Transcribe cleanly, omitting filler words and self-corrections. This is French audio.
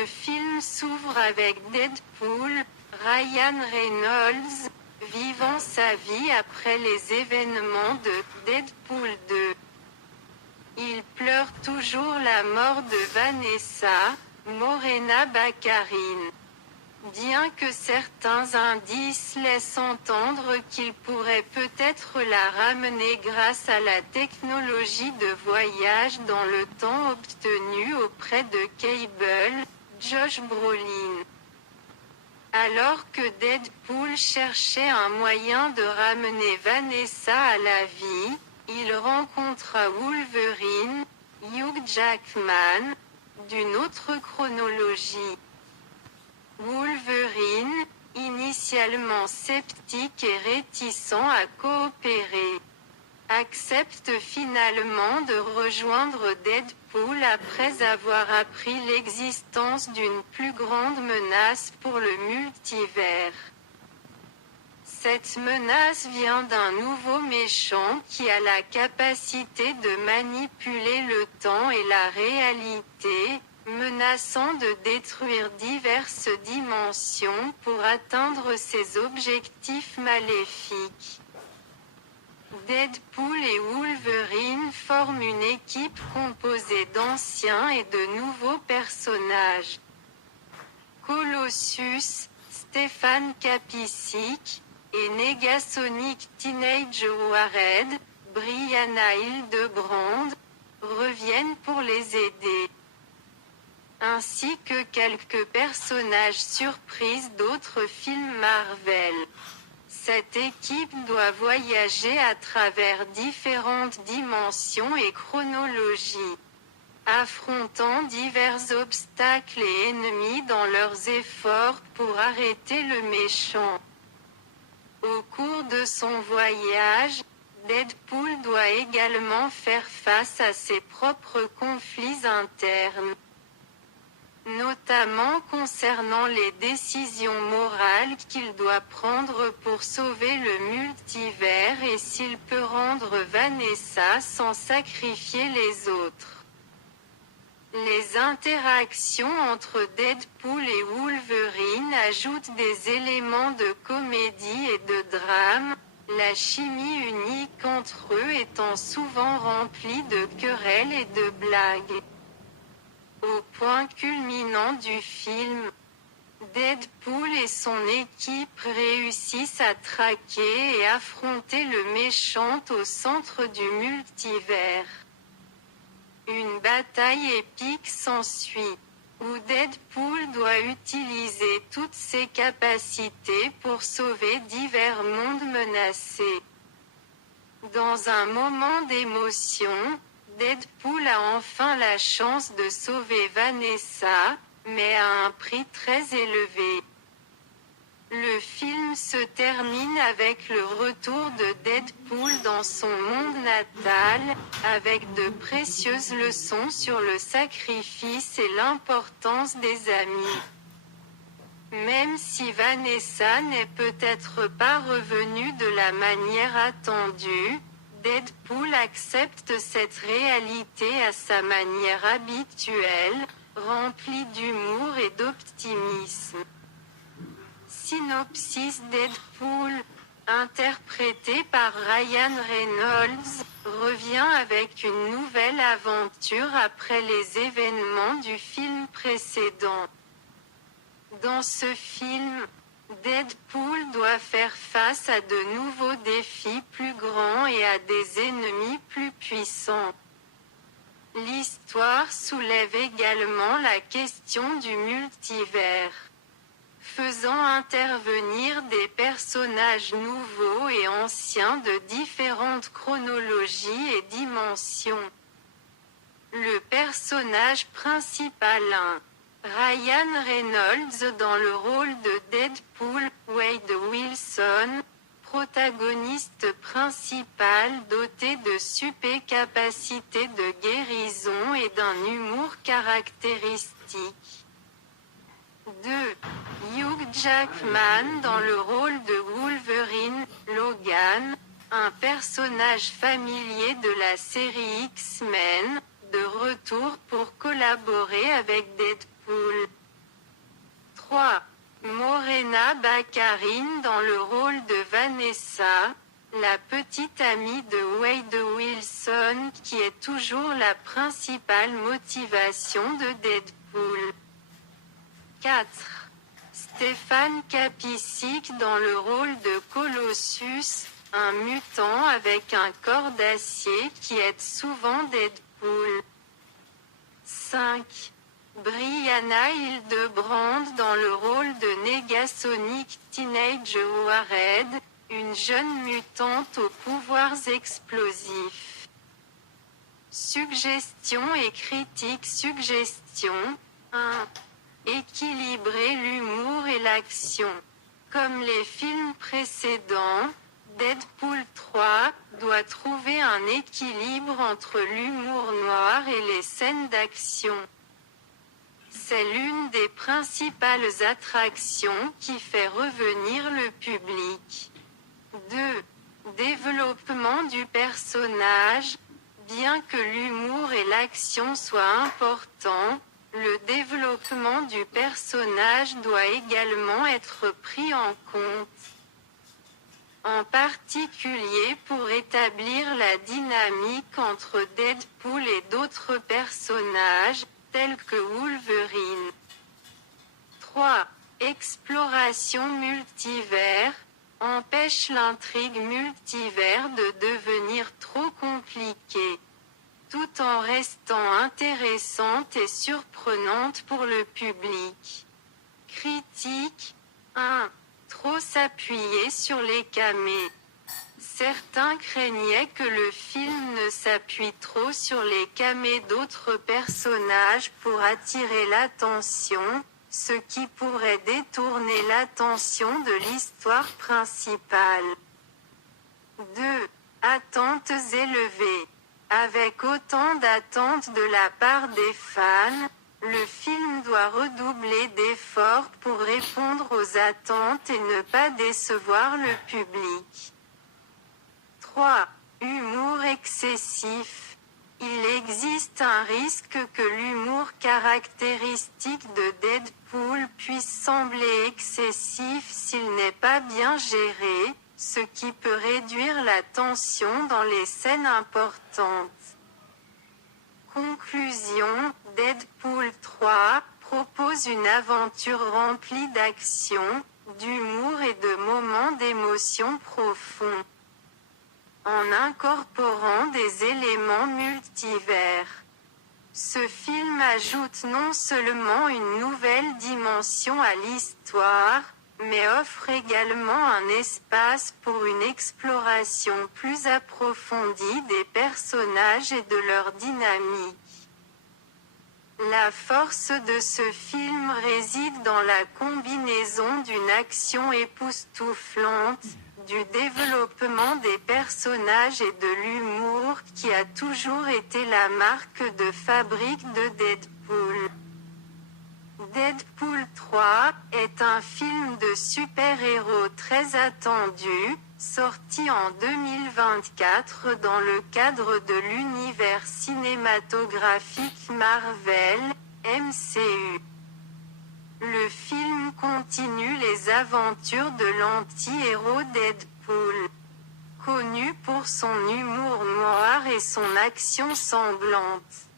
Le film s'ouvre avec Deadpool, Ryan Reynolds, vivant sa vie après les événements de Deadpool 2. Il pleure toujours la mort de Vanessa, Morena Baccarin. Bien que certains indices laissent entendre qu'il pourrait peut-être la ramener grâce à la technologie de voyage dans le temps obtenue auprès de Cable, Josh Brolin. Alors que Deadpool cherchait un moyen de ramener Vanessa à la vie, il rencontra Wolverine, Hugh Jackman, d'une autre chronologie. Wolverine, initialement sceptique et réticent à coopérer, accepte finalement de rejoindre Deadpool après avoir appris l'existence d'une plus grande menace pour le multivers. Cette menace vient d'un nouveau méchant qui a la capacité de manipuler le temps et la réalité, menaçant de détruire diverses dimensions pour atteindre ses objectifs maléfiques. Deadpool et Wolverine forment une équipe composée d'anciens et de nouveaux personnages. Colossus, Stefan Kapicic, et Negasonic Teenage Warhead, Brianna Hildebrand, reviennent pour les aider. Ainsi que quelques personnages surprises d'autres films Marvel. Cette équipe doit voyager à travers différentes dimensions et chronologies, affrontant divers obstacles et ennemis dans leurs efforts pour arrêter le méchant. Au cours de son voyage, Deadpool doit également faire face à ses propres conflits internes, notamment concernant les décisions morales qu'il doit prendre pour sauver le multivers et s'il peut rendre Vanessa sans sacrifier les autres. Les interactions entre Deadpool et Wolverine ajoutent des éléments de comédie et de drame, la chimie unique entre eux étant souvent remplie de querelles et de blagues. Au point culminant du film, Deadpool et son équipe réussissent à traquer et affronter le méchant au centre du multivers. Une bataille épique s'ensuit, où Deadpool doit utiliser toutes ses capacités pour sauver divers mondes menacés. Dans un moment d'émotion, Deadpool a enfin la chance de sauver Vanessa, mais à un prix très élevé. Le film se termine avec le retour de Deadpool dans son monde natal, avec de précieuses leçons sur le sacrifice et l'importance des amis. Même si Vanessa n'est peut-être pas revenue de la manière attendue, Deadpool accepte cette réalité à sa manière habituelle, remplie d'humour et d'optimisme. Synopsis: Deadpool, interprété par Ryan Reynolds, revient avec une nouvelle aventure après les événements du film précédent. Dans ce film, Deadpool doit faire face à de nouveaux défis plus grands et à des ennemis plus puissants. L'histoire soulève également la question du multivers, faisant intervenir des personnages nouveaux et anciens de différentes chronologies et dimensions. Le personnage principal 1. Ryan Reynolds dans le rôle de Deadpool, Wade Wilson, protagoniste principal doté de super capacités de guérison et d'un humour caractéristique. 2. Hugh Jackman dans le rôle de Wolverine, Logan, un personnage familier de la série X-Men, de retour pour collaborer avec Deadpool. Melissa Baccarin dans le rôle de Vanessa, la petite amie de Wade Wilson qui est toujours la principale motivation de Deadpool. 4. Stéphane Kapicic dans le rôle de Colossus, un mutant avec un corps d'acier qui aide souvent Deadpool. 5. Brianna Hildebrand dans le rôle de Negasonic Teenage Warhead, une jeune mutante aux pouvoirs explosifs. Suggestion et critique. Suggestion 1. Équilibrer l'humour et l'action. Comme les films précédents, Deadpool 3 doit trouver un équilibre entre l'humour noir et les scènes d'action. C'est l'une des principales attractions qui fait revenir le public. 2. Développement du personnage. Bien que l'humour et l'action soient importants, le développement du personnage doit également être pris en compte. En particulier pour établir la dynamique entre Deadpool et d'autres personnages, tels que Wolverine. 3. Exploration multivers. Empêche l'intrigue multivers de devenir trop compliquée, tout en restant intéressante et surprenante pour le public. Critique 1. Trop s'appuyer sur les camés. Certains craignaient que le film ne s'appuie trop sur les camés d'autres personnages pour attirer l'attention, ce qui pourrait détourner l'attention de l'histoire principale. 2. Attentes élevées. Avec autant d'attentes de la part des fans, le film doit redoubler d'efforts pour répondre aux attentes et ne pas décevoir le public. 3. Humour excessif. Il existe un risque que l'humour caractéristique de Deadpool puisse sembler excessif s'il n'est pas bien géré, ce qui peut réduire la tension dans les scènes importantes. Conclusion, Deadpool 3 propose une aventure remplie d'action, d'humour et de moments d'émotion profonds. En incorporant des éléments multivers. Ce film ajoute non seulement une nouvelle dimension à l'histoire, mais offre également un espace pour une exploration plus approfondie des personnages et de leur dynamique. La force de ce film réside dans la combinaison d'une action époustouflante, du développement des personnages et de l'humour qui a toujours été la marque de fabrique de Deadpool. Deadpool 3 est un film de super-héros très attendu, sorti en 2024 dans le cadre de l'univers cinématographique Marvel, MCU. Le film continue les aventures de l'anti-héros Deadpool. Connu pour son humour noir et son action sanglante.